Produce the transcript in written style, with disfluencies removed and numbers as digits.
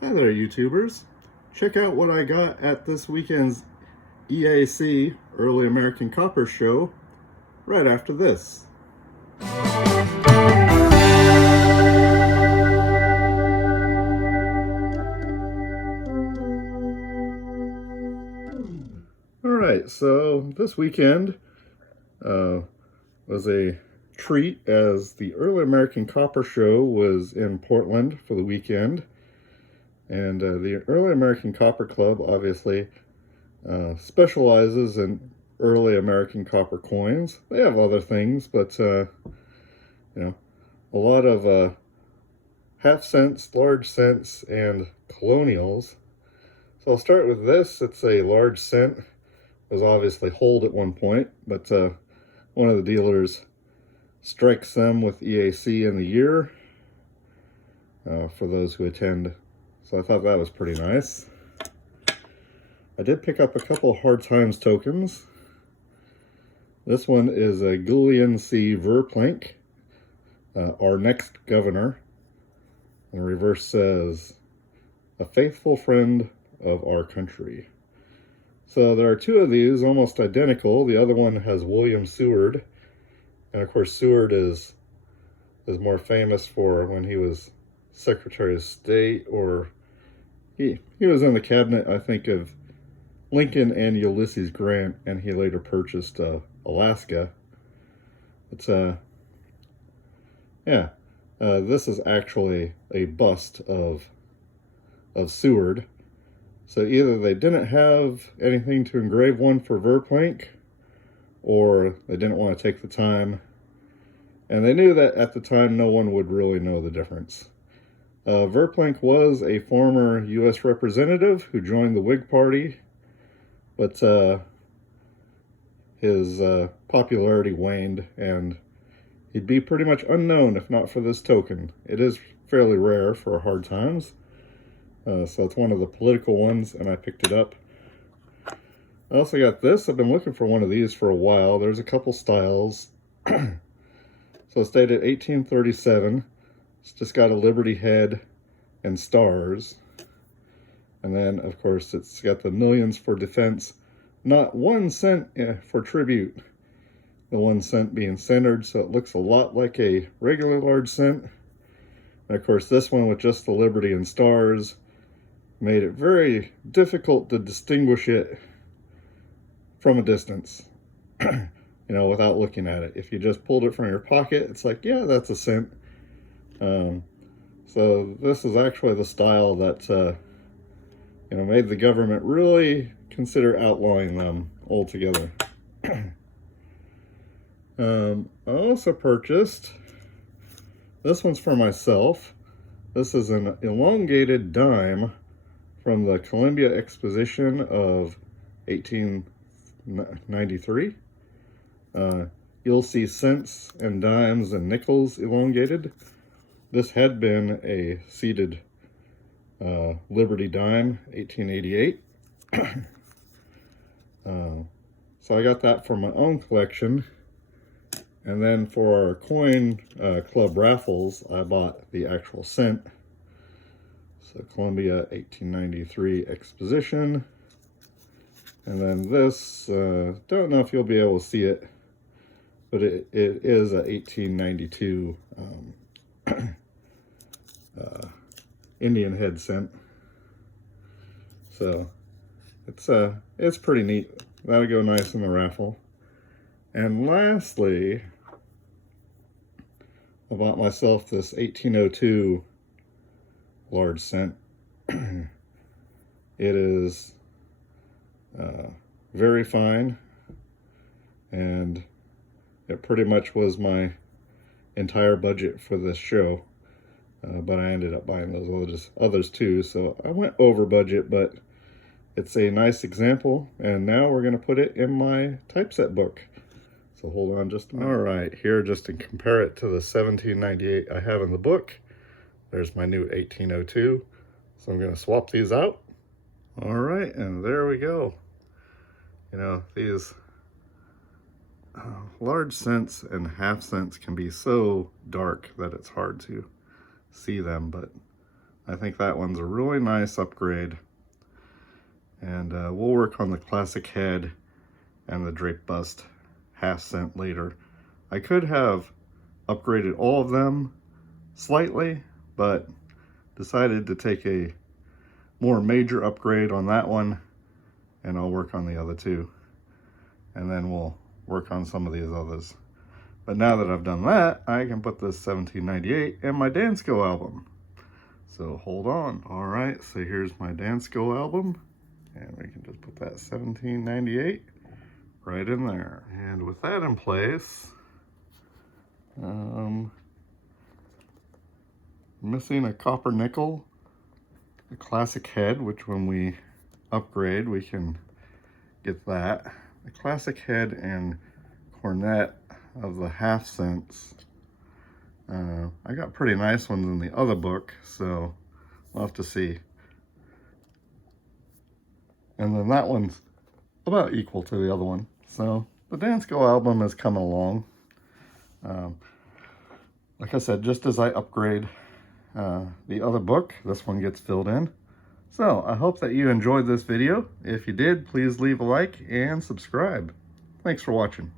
Hi there, YouTubers. Check out what I got at this weekend's EAC Early American Copper Show right after this. Alright, so this weekend was a treat as the Early American Copper Show was in Portland for the weekend. And the Early American Copper Club obviously specializes in early American copper coins. They have other things, but a lot of half cents, large cents, and colonials. So I'll start with this. It's a large cent. It was obviously hold at one point, but one of the dealers strikes them with EAC in the year for those who attend. So I thought that was pretty nice. I did pick up a couple of Hard Times tokens. This one is a Gillian C. Verplank, our next governor. And the reverse says, a faithful friend of our country. So there are two of these, almost identical. The other one has William Seward. And of course, Seward is more famous for when he was Secretary of State, or he was in the cabinet, I think, of Lincoln and Ulysses Grant, and he later purchased Alaska. But this is actually a bust of Seward. So either they didn't have anything to engrave one for Verplank, or they didn't want to take the time. And they knew that at the time no one would really know the difference. Verplank was a former U.S. representative who joined the Whig Party, but his popularity waned, and he'd be pretty much unknown if not for this token. It is fairly rare for Hard Times, so it's one of the political ones, and I picked it up. I also got this. I've been looking for one of these for a while. There's a couple styles. So it's dated 1837. It's just got a Liberty head and stars. And then, of course, it's got the millions for defense. Not 1 cent for tribute. The 1 cent being centered, so it looks a lot like a regular large cent. And of course, this one with just the Liberty and stars made it very difficult to distinguish it from a distance. Without looking at it. If you just pulled it from your pocket, it's like, yeah, that's a cent. So this is actually the style that made the government really consider outlawing them altogether. I also purchased, this one's for myself. This is an elongated dime from the Columbia Exposition of 1893. You'll see cents and dimes and nickels elongated. This had been a seated Liberty dime, 1888. So I got that for my own collection. And then for our coin club raffles, I bought the actual cent. So Columbia 1893 Exposition. And then this, don't know if you'll be able to see it, but it is a 1892 Indian head cent. So it's pretty neat. That'll go nice in the raffle. And lastly, I bought myself this 1802 large cent. It is very fine, and it pretty much was my entire budget for this show, but I ended up buying those others too, so I went over budget, but it's a nice example, and now we're going to put it in my typeset book. So hold on just a minute. All right, here, just to compare it to the 1798 I have in the book, there's my new 1802. So I'm going to swap these out. All right, and there we go. These large cents and half cents can be so dark that it's hard to see them, but I think that one's a really nice upgrade. And we'll work on the classic head and the drape bust half-cent later. I could have upgraded all of them slightly, but decided to take a more major upgrade on that one, and I'll work on the other two. And then we'll work on some of these others. But now that I've done that, I can put this 1798 in my Dansko album. So hold on. All right, so here's my Dansko album. And we can just put that 1798 right in there. And with that in place, missing a copper nickel, the classic head, which when we upgrade, we can get that. The classic head and cornet of the half-cents. I got pretty nice ones in the other book, so we'll have to see. And then that one's about equal to the other one. So the Dansko album is coming along. Like I said, just as I upgrade the other book, this one gets filled in. So I hope that you enjoyed this video. If you did, please leave a like and subscribe. Thanks for watching.